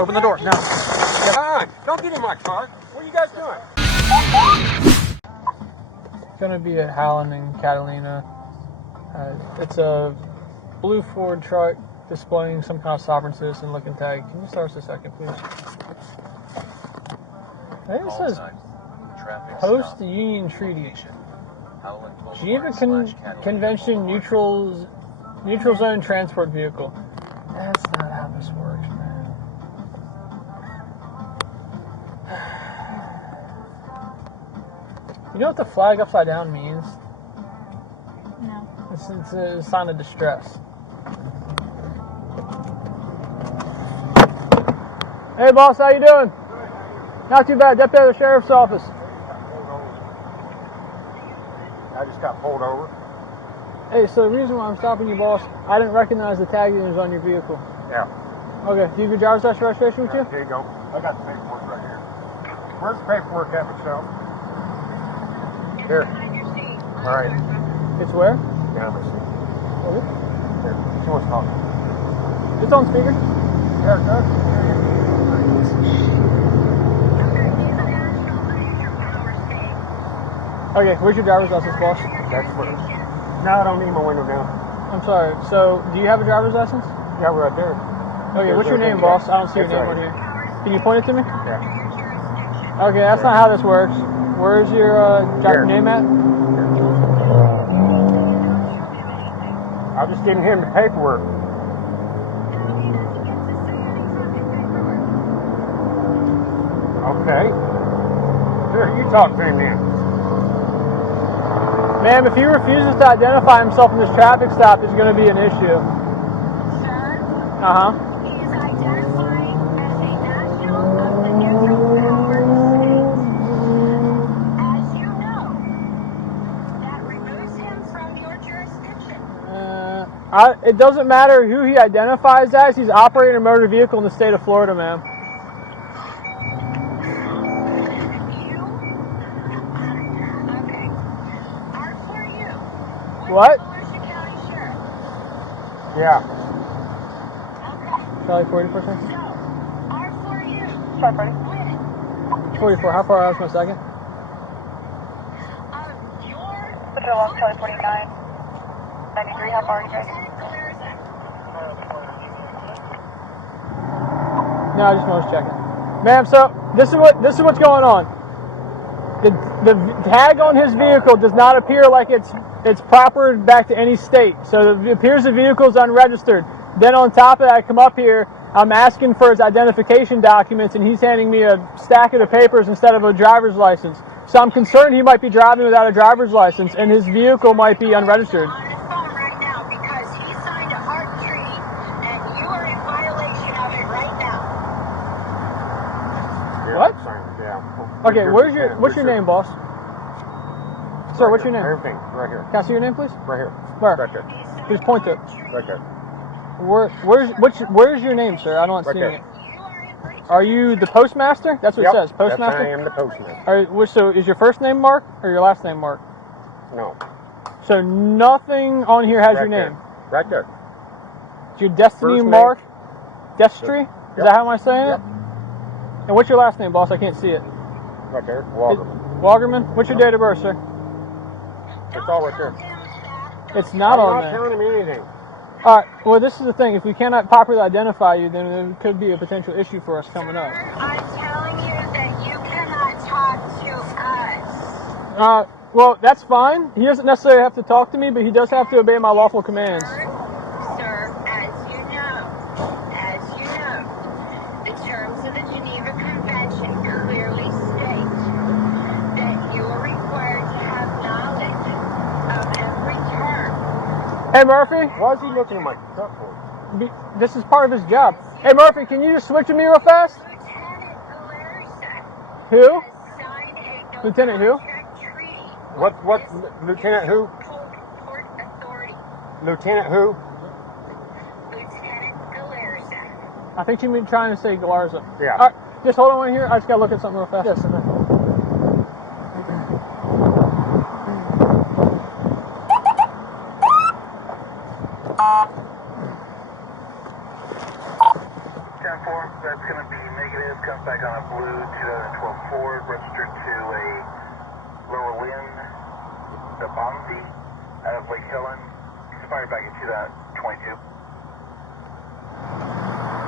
Open the door. No. Don't get in my car. What are you guys doing? It's going to be at Howland and Catalina. It's a blue Ford truck displaying some kind of sovereign citizen looking tag. Can you start us a second, please? I think it says Post Union Treaty. Geneva Convention Neutral Zone Transport Vehicle. That's not how this works, man. You know what the flag upside down means? No. It's a sign of distress. Hey, boss, how you doing? Not too bad. Deputy of the Sheriff's Office. I just got pulled over. Hey, so the reason why I'm stopping you, boss, I didn't recognize the tag that was on your vehicle. Yeah. Okay, do you have your driver's license registration with you? Here you go. I got the paperwork right here. Where's the paperwork at, Michelle? Here. All right. It's where? Yeah, let me see. Okay. Here. She wants to talk. It's on speaker. Yeah, it does. Okay, where's your driver's license, boss? That's what. No, I don't need my window down. I'm sorry. So, do you have a driver's license? Yeah, right there. Okay, what's your name, boss? I don't see your name on here. Can you point it to me? Yeah. Okay, that's not how this works. Where's your name at? I was just getting him the paperwork. Okay. Here, you talk to him then. Ma'am, if he refuses to identify himself in this traffic stop, there's going to be an issue. Sir, Uh-huh. he is identifying as a national of the Neutral Power State. As you know, that removes him from your jurisdiction. It doesn't matter who he identifies as. He's operating a motor vehicle in the state of Florida, ma'am. What? Yeah. Charlie 40 for a second? So, R for you. Sorry, buddy. 44. How far out is my second? Patrol off Charlie 49. 93, how far are you guys? No, I just was checking. Ma'am, so this is what's going on. The tag on his vehicle does not appear like it's proper back to any state. So it appears the vehicle is unregistered. Then on top of that, I come up here, I'm asking for his identification documents, and he's handing me a stack of the papers instead of a driver's license. So I'm concerned he might be driving without a driver's license, and his vehicle might be unregistered. On the phone right now because he signed a heart treaty, and you are in violation of it right now. Yeah, What? Yeah. Okay, what's your name, boss? Sir, what's your name? Everything, right here. Can I see your name, please? Right here. Where? Right there. Please point to it. Right there. Where's your name, sir? I don't see Right it. Are you the postmaster? That's what it says. Postmaster? I am the postman. So is your first name Mark or your last name Mark? No. So nothing on here has your name. Right there. It's your Destiny First name. Mark? Destry? Is Yep. that how am I saying Yep. it? And what's your last name, boss? I can't see it. Right there. Walkerman. Walgerman? What's your date of birth, sir? It's all right there. It's not I'm on not there. telling him anything. All right. Well, this is the thing. If we cannot properly identify you, then there could be a potential issue for us coming up. I'm telling you that you cannot talk to us. Well, that's fine. He doesn't necessarily have to talk to me, but he does have to obey my lawful commands. Sir, as you know, the terms of the Geneva Convention clearly state that you are required to have knowledge of every term. Hey, Murphy. Why is he looking at my truck for? This is part of his job. Hey, Murphy, can you just switch with me real fast? Lieutenant Galerza Who? signed a Lieutenant who? treaty. What, Lieutenant who? Port Authority. Lieutenant who? Lieutenant Galerza. I think you mean trying to say Galarza. Yeah. All right, just hold on right here. I just got to look at something real fast. Yes, sir. 10-4, that's going to be negative, comes back on a blue 2012 Ford, registered to a Lower Lynn, the Bonzi, out of Lake Helen, expired back in 2022.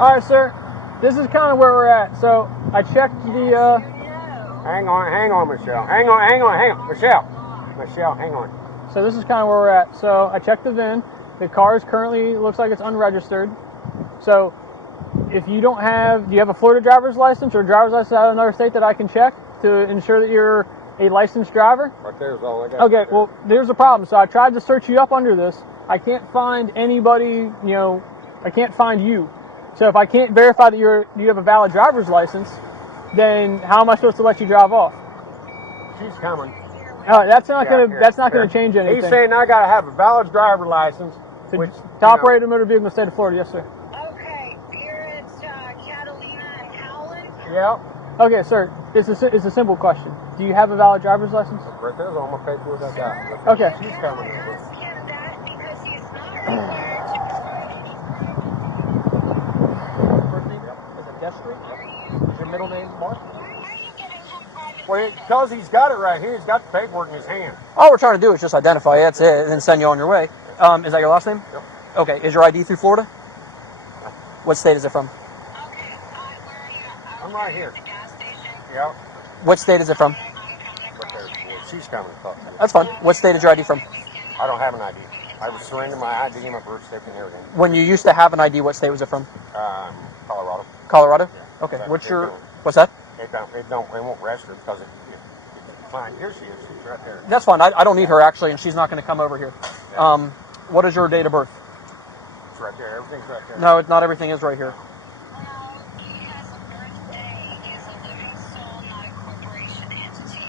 All right, sir. This is kind of where we're at. So I checked the. Hang on, Michelle. Hang on. Michelle, hang on. So this is kind of where we're at. So I checked the VIN. The car is currently looks like it's unregistered. So if you don't have, do you have a Florida driver's license or a driver's license out of another state that I can check to ensure that you're a licensed driver? Right there's all I got. Okay, well, there's a problem. So I tried to search you up under this. I can't find anybody, I can't find you. So if I can't verify that you have a valid driver's license, then how am I supposed to let you drive off? She's coming. All right, that's not Yeah, gonna change anything. He's saying I gotta have a valid driver's license. to, Which, to operate a motor vehicle in the state of Florida, yes, sir. Okay, here it's Catalina and Howland. Yeah. Okay, sir. It's a simple question. Do you have a valid driver's license? Right there's all my paperwork I got. Okay. She's coming Ask over. him that because he's not required to First name is it Destry? Is your middle name Mark? Why are you getting him private? Well, because he's got it right here. He's got the paperwork in his hand. All we're trying to do is just identify it, that's it, and then send you on your way. Is that your last name? Yep. Okay. Is your ID through Florida? What state is it from? Okay, where are you? I'm right here. The gas station. Yeah. What state is it from? Right there. She's coming to talk to you. That's fine. What state is your ID from? I don't have an ID. I was surrendering my ID, my birth certificate, and everything. When you used to have an ID, what state was it from? Colorado. Colorado? Yeah. Okay. But What's it your, don't- what's that? It won't register because it's fine. Here she is. She's right there. That's fine. I don't need her actually, and she's not going to come over here. What is your date of birth? It's right there. Everything's right there. No, not everything is right here. Well, he has a birthday. He's a living soul, not a corporation entity.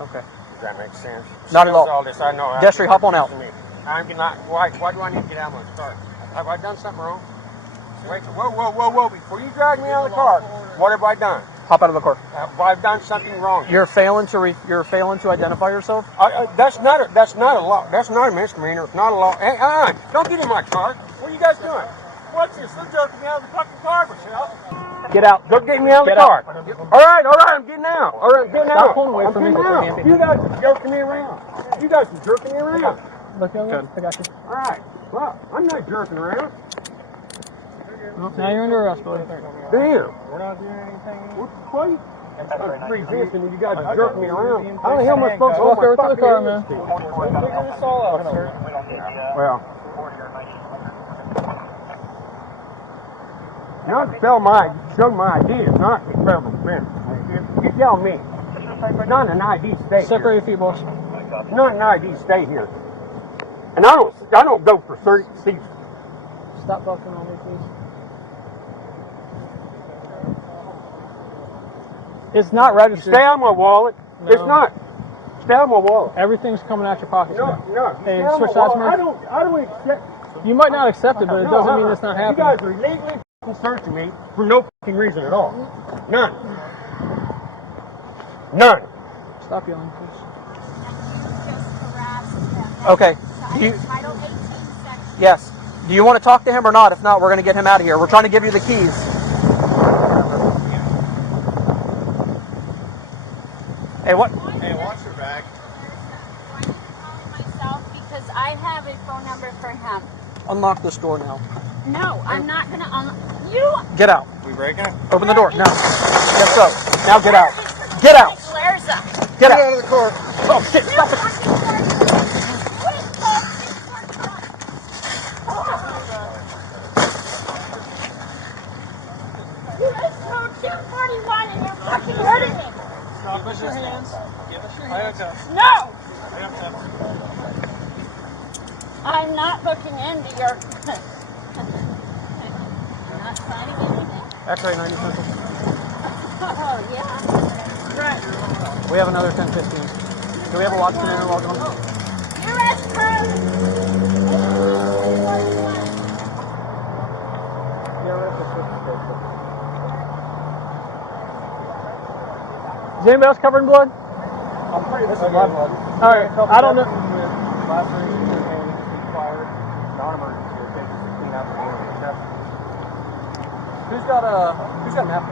Okay. Does that make sense? Not She at knows all. this. I know. Destry, hop on out. I'm not. Why do I need to get out of my car? Have I done something wrong? Wait. Whoa. Before you drag me out of the car, what have I done? Hop out of the car. Have I done something wrong? You're failing to identify yourself. That's not a law. That's not a misdemeanor. It's not a law. Hey, don't get in my car. What are you guys doing? What's this? They're jerking me out of the fucking car, Michelle. Get out. Don't get me out of the Get out. car. All right, I'm getting out. All right, I'm getting out. Stop pulling away I'm from me. getting out. You guys are jerking me around. You guys are jerking me around. Look, young, I got you. All right. Well, I'm not jerking around. Now you're under arrest, buddy. Damn. We're not doing anything. What? I'm resisting and you guys are jerking me around. How the hell am I supposed to Walk hold over my to the car, fucking man. Figure this all out, sir. Well, not to show my ID is not a federal offense. You tell me. It's not an ID state Separate here. your feet, boss. It's not an ID state here. And I don't go for certain seats. Stop bucking on me, please. It's not registered. Stay out of my wallet. No. It's not. Stay out of my wallet. Everything's coming out your pockets. No. man. Hey, Stay out of switch my sides, wallet. Mark. I don't accept. You might not accept it, but it doesn't mean it's not You guys happening. are illegally searching me for no fucking reason at all. None. None. Stop yelling, please. Okay. Yes. Do you want to talk to him or not? If not, we're going to get him out of here. We're trying to give you the keys. Hey, what? Hey, watch your back. Myself because I have a phone number for him. Unlock this door now. No, I'm not gonna unlock. You. Get out. We breaking it? Open the door. No. Yes, so. Now get out. Get out. Where's that? Get out. Out of the car. Oh, shit. Stop it. You just told 241 and you're fucking hurting me. Give us your hands. Give us your hands. No. I'm not looking into your. You're not signing anything. X-ray 90 Central. Oh yeah. We have another 1015. Do we have a watchman in log on? U.S. code. Is anybody else covered in blood? This is my blood. All right. I don't know. Laceration and required non-emergency. Okay, just clean out the area. Who's got an application?